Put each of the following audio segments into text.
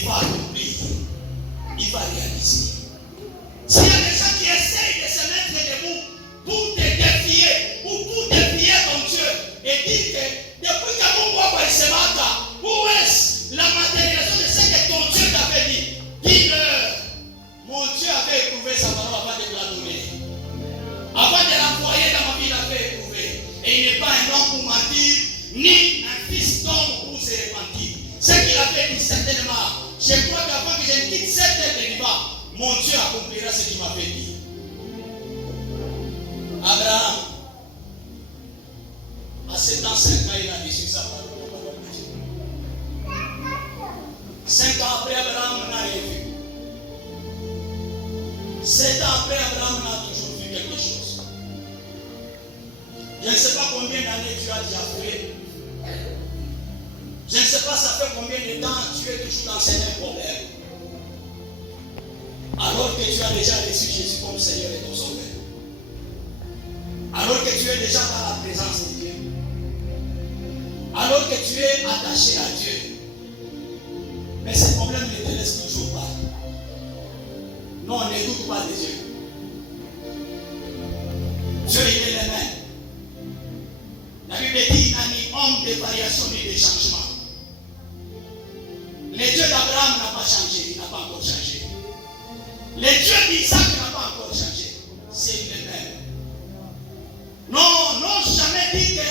il va accomplir, il va réaliser. S'il y a des gens qui essayent de se mettre debout pour te défier ou pour défier ton Dieu et dire que depuis que mon papa se mata, où est la matérialisation de ce que ton Dieu t'avait dit? Dis-leur, mon Dieu avait éprouvé sa parole avant de me la donner. Avant de l'envoyer dans ma vie, il avait éprouvé. Et il n'est pas un homme pour mentir, ni un fils d'homme pour se repentir. Ce qu'il avait dit certainement, je crois qu'avant que je quitte cette terre de vivant, mon Dieu accomplira ce qu'il m'avait dit. Abraham, à 75 ans, il a reçu sa parole. 5 ans après, Abraham n'a rien vu. 7 ans après, Abraham n'a toujours vu quelque chose. Je ne sais pas combien d'années tu as déjà fait. Je ne sais pas ça fait combien de temps tu es toujours dans ces mêmes problèmes. Alors que tu as déjà reçu Jésus comme Seigneur et ton Sauveur. Alors que tu es déjà dans la présence de Dieu. Alors que tu es attaché à Dieu. Mais ces problèmes ne te laissent toujours pas. Non, ne doute pas de Dieu. Dieu, il est le même. La Bible dit qu'il n'a ni homme de variation ni de changement. Le Dieu d'Abraham n'a pas changé, il n'a pas encore changé. Le Dieu d'Isaac n'a pas encore changé. C'est le même. Non, non, jamais dit que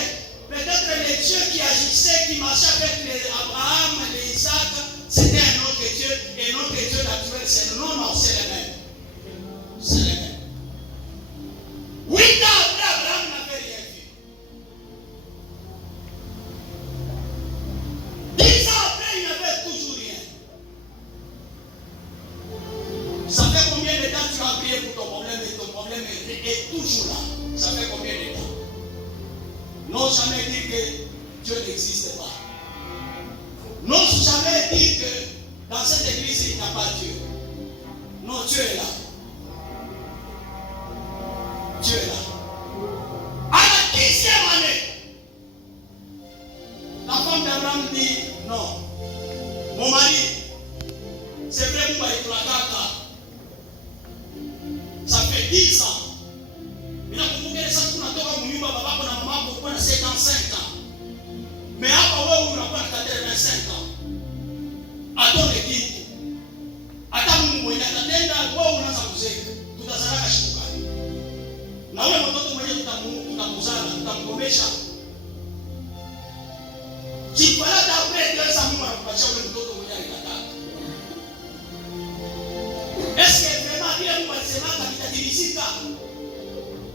peut-être le Dieu qui agissait, qui marchait avec les Abraham, les Isaac, c'était un autre Dieu, et notre Dieu naturel, c'est non, non, c'est le même. C'est le même. 8 ans après, Abraham n'avait rien vu. 10 ans après, il n'avait toujours rien. Ça fait combien de temps tu as prié pour ton problème et ton problème est toujours là? Ça fait combien de temps? Non, jamais dire que Dieu n'existe pas. Non, jamais dire que dans cette église, il n'y a pas Dieu. Non, Dieu est là. Dieu est là. À la 10e année, la femme d'Abraham dit non. Mon mari, c'est vrai, vous m'avez placé. Ça fait 10 ans. Mais là, vous pouvez laisser tout le temps, vous avez un maman pour 55 ans. Mais après, vous avez 85 ans. Attends les kids. Attends, vous avez unaanza kuzeka, tutazalaka shukani. Na ule mtoto mwenye tutamuzala, tutamkomesha. Kipala d'après que ça Mungu anakupatia ule mtoto mwenye alikataka. Est-ce que vraiment bien Mungu alisema kitatimizika?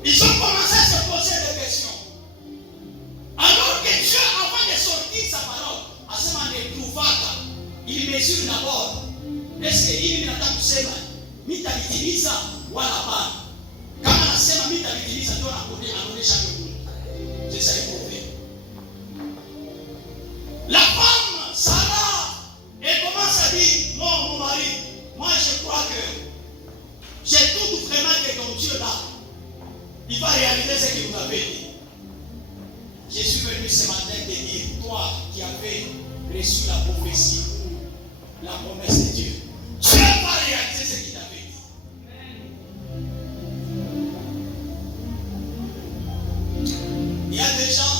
Ils ont commencé à se poser des questions. Alors que Dieu, avant de sortir sa parole, a sema il mesure d'abord. Est-ce que hili ninataka kusema mitalitimiza wala hapana? Kama anasema mitalitimiza ndio anaonyesha Mungu. C'est ça il faut faire. La femme Sarah, elle commence à dire non mon mari, moi je crois que j'ai tout vraiment que ton Dieu là, il va réaliser ce qu'il vous avait dit. Je suis venu ce matin te dire, toi qui avais reçu la prophétie, la promesse de Dieu, Dieu va réaliser ce qu'il t'avait dit. Il y a des gens,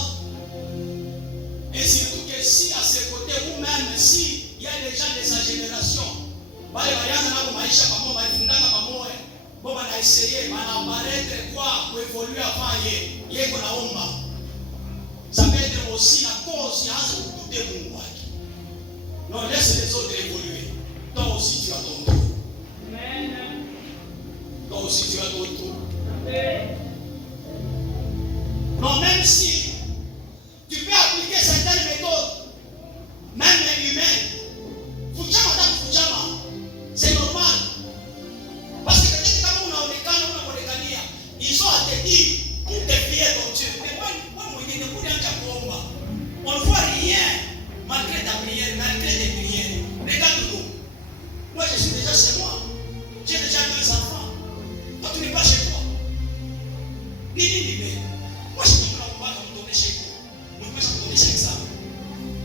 et surtout que si à ses côtés, ou même si il y a des gens de sa génération, wale walianza nao maisha pamoja, walifundana pamoja, bo wanaiseye, wanaparete kwa kuevolue afanye, yeko naomba. Ça peut être aussi la cause, il y a un coup de Mungu wake. Non, laisse les autres évoluer. Toi aussi tu as ton tour. Amen. Toi aussi tu as ton tour. Amen. Non, même si tu peux appliquer certaines méthodes, même humaines, Fujama, c'est normal. Parce que peut-être quand on a onekania, ils ont à te dire pour défier ton Dieu. Mais moi, on ne voit rien malgré ta prière, malgré tes prières. Regarde-nous. Moi, je suis déjà chez moi. J'ai déjà 2 enfants. Toi, tu n'es pas chez toi. Ni. Moi, je ne peux pas me donner chez vous. Je ne peux pas me donner chez ça.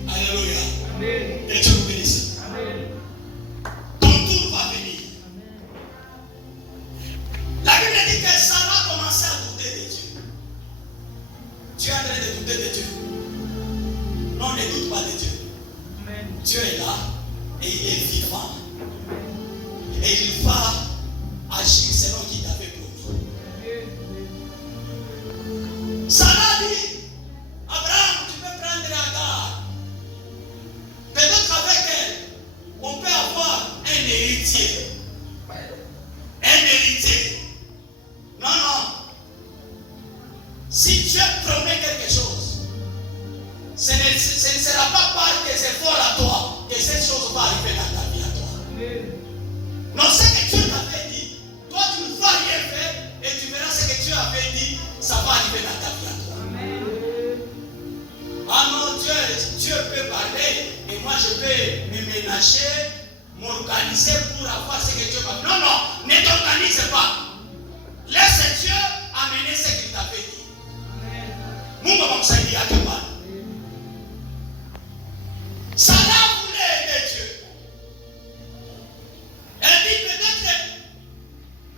Alléluia. Amen. Et Dieu vous bénisse. Amen. pas de Dieu. Dieu est là et il est vivant. Et il va agir selon qu'il t'avait promis. Sarah dit, Abraham, tu peux prendre Agar. Peut-être avec elle, on peut avoir un héritier. Un héritier. Non, non. Si Dieu promet quelque chose, ce ne sera pas par tes efforts à toi que cette chose va arriver dans ta vie à toi. Non, ce que Dieu t'avait dit, toi tu ne vas rien faire et tu verras ce que Dieu avait dit, ça va arriver dans ta vie à toi. Ah non, Dieu peut parler et moi je peux me ménager, m'organiser pour avoir ce que Dieu va faire. Non, non, ne t'organise pas. Laisse Dieu amener ce qu'il t'avait dit. Mungu amemsaidia Bwana. Sarah voulait aider Dieu. Elle dit peut-être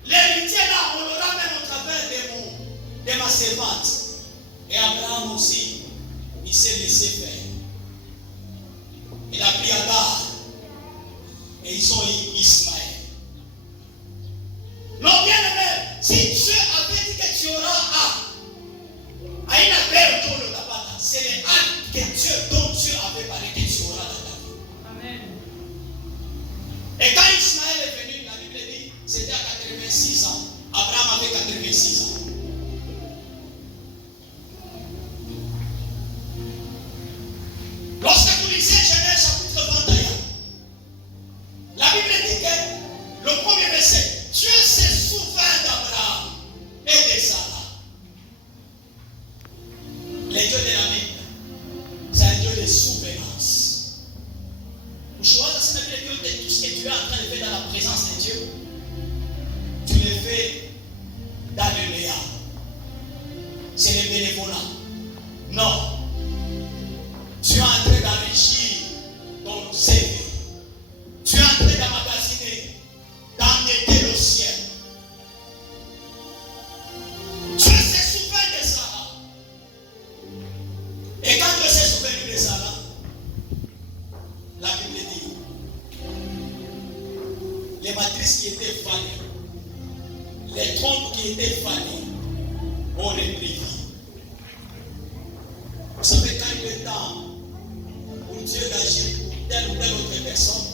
l'héritier là, on l'aura même au travers de ma servante. Et Abraham aussi, il s'est laissé faire. Il a pris Agar. Et ils ont eu Ismaël. Non, bien aimé, si Dieu avait dit que tu auras c'est les actes que Dieu, dont Dieu avait parlé que tu auras dans ta vie. Amen. Et quand Ismaël est venu, la Bible dit, c'était à 86 ans. Abraham avait 86 ans. Lorsque vous lisez Genèse chapitre 21, la Bible dit que le premier verset, Dieu s'est souvint d'Abraham et de Sarah. Les dieux de la Bible, c'est un Dieu de souvenance. Vous choisissez la Bible que tout ce que tu es en train de faire dans la présence de Dieu, tu le fais dans le néant. C'est le bénévolat. Non. Tu es en train d'enrichir ton CV. Tu es en train d'emmagasiner, d'endetter le ciel. Dieu se souvient de Sarah. Et quand Dieu s'est souvenu de Sarah, la Bible dit, les matrices qui étaient fanées, les trompes qui étaient fanées, ont repris vie. Vous savez, quand il est temps pour Dieu d'agir pour telle ou telle autre personne,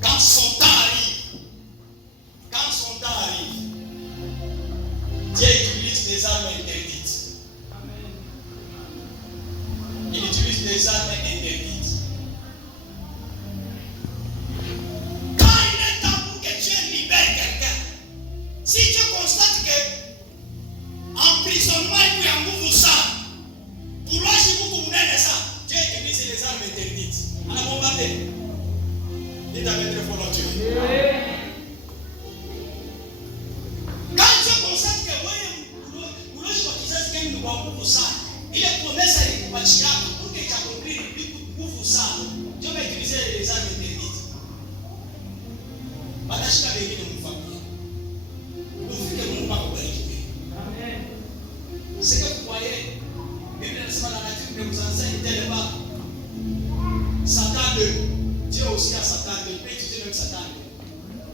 quand son temps arrive, Dieu utilise des armes interdites. Il utilise des armes interdites. Quand il est temps pour que Dieu libère quelqu'un, si Dieu constate que emprisonnement et puis en mouvement ça, pour moi, je vous connais ça, Dieu utilise les armes interdites. On a bombardé. Il t'a mis très volontiers. Quand Dieu constate que vous le choisissez que nous avons ça, il est promesse à l'équipage pour que tu accomplisses pour ça. Dieu va utiliser les armes interdites. Batache la vérité de mon famille. Nous faisons mon pas pour l'équiper. Ce que vous voyez, même dans la nature que vous enseignez tellement, Satan 2, Dieu aussi a Satan 2, il peut utiliser même Satan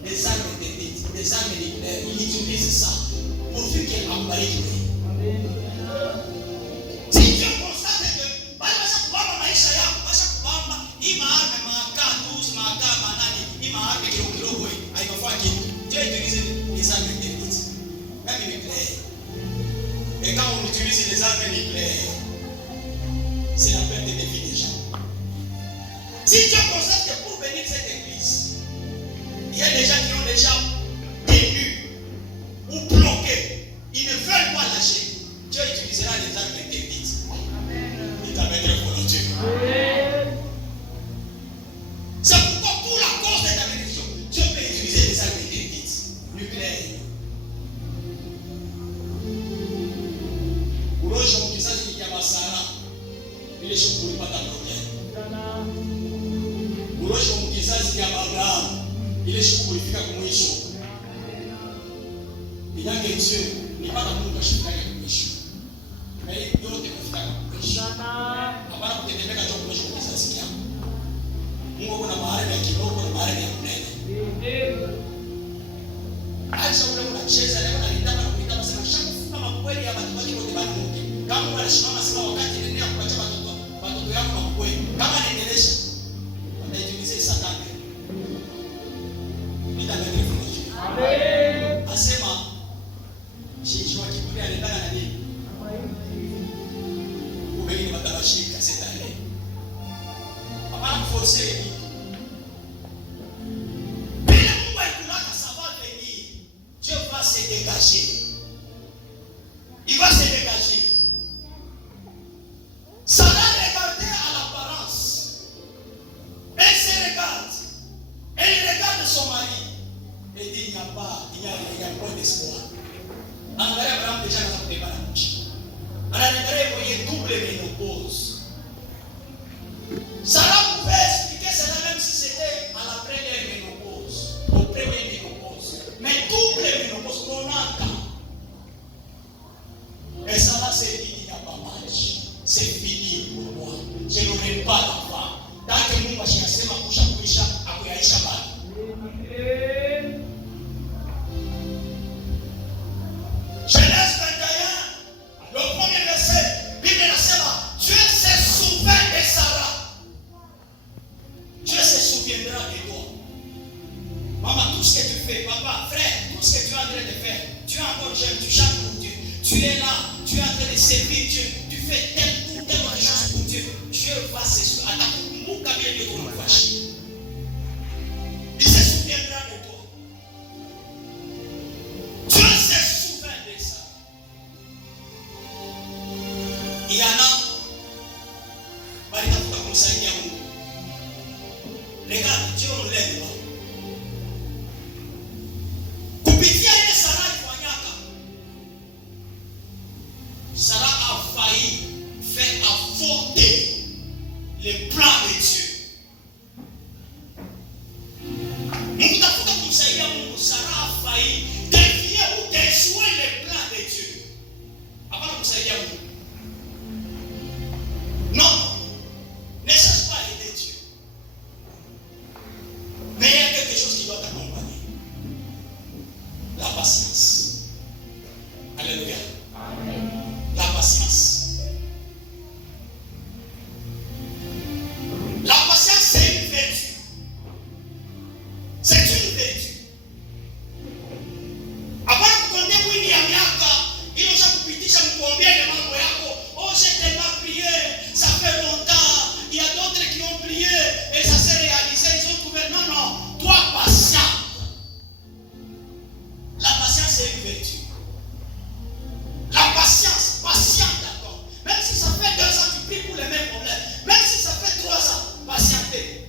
2. Les armes interdites, les armes nucléaires, il utilise ça pour faire qu'il a pas l'équiper. Si Dieu constate que, basi kubamba maisha yako, basi kubamba hii maarme makaa 12 makaa manani, hii maarme kidogo haikafaa kitu. Dieu utilise les armes interdites, même nucléaires. Et quand on utilise les armes nucléaires, c'est la perte de vie des gens. Si Dieu constate que pour venir cette église, il y a des gens qui ont déjà tenu ou bloqué, ils ne veulent pas lâcher, Dieu utilisera les armes interdites. Il t'amènera volontiers. C'est pourquoi pour la cause de ta bénédiction, Dieu peut utiliser les armes interdites nucléaires. Urojo mkizazi ya Masara ile shughuli pata problem. Urojo mkizazi ya Abraham ile shughuli fika kumwisho. Inyake Dieu ni pata Mungu ashika ya kumwisho. Na hiyo yote kufika kumwisho. Hapana kutetemeka tu kumwisho kizazi. conseil. Puis le monde est là que ça va venir. Dieu va se dégager. Il va se dégager. Ça va regarder à l'apparence. Elle se regarde. Elle regarde son mari. Et dit, il n'y a pas d'espoir. Angalia Abraham déjà dans la préparation. Angalia voyait double ménopause. Sarah pouvait expliquer cela même si c'était à la première ménopause, au premier ménopause. Mais double ménopause, 90 ans. Et Sarah s'est dit, il n'y a pas match. C'est fini pour moi. Je n'aurai pas d'enfant. Tant que Mungu ashasema kushakuisha, akuyaisha bado. Genèse 21, le premier verset, Bible nasema, Dieu se souvient de Sarah. Dieu se souviendra de toi. Maman, tout ce que tu fais, papa, frère, tout ce que tu es en train de faire, tu es encore jeune, tu chantes pour Dieu. Tu es là, tu es en train de servir Dieu. Tu fais telle chose pour Dieu. Dieu va se souvenir. Il se souviendra de toi. Dieu se souvient de ça. Il y en a. Regarde, Dieu ne l'aide pas. Kupitia ile Sarah ifanyaka. Sarah a failli faire avorter les plans de Dieu. Mungu tafuta kumsaidia Mungu. Sarah a failli dévier ou déjouer les plans de Dieu. Hapana kumsaidia Mungu. Non. Ne cherche pas à aider Dieu. Mais il y a quelque chose qui doit t'accompagner. La patience. Alléluia. Amen. La patience. La patience, c'est une vertu. C'est une vertu. Avant de compter wingi ya miaka, il osha kupitisha mkuambia de mambo yako. Oh, j'ai tellement prié, ça fait longtemps. Il y a d'autres qui ont prié et ça s'est réalisé. Ils ont trouvé. Non, non, toi patient. La patience, c'est une vertu. La patience, patiente d'accord. Même si ça fait 2 ans, tu pries pour les mêmes problèmes. Même si ça fait 3 ans, patientez.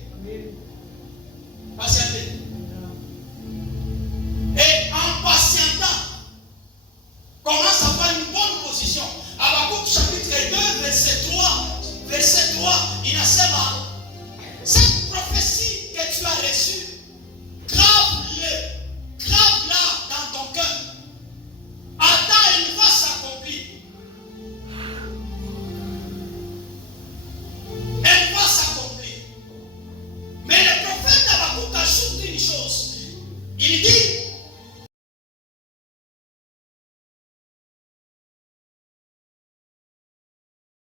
Patientez.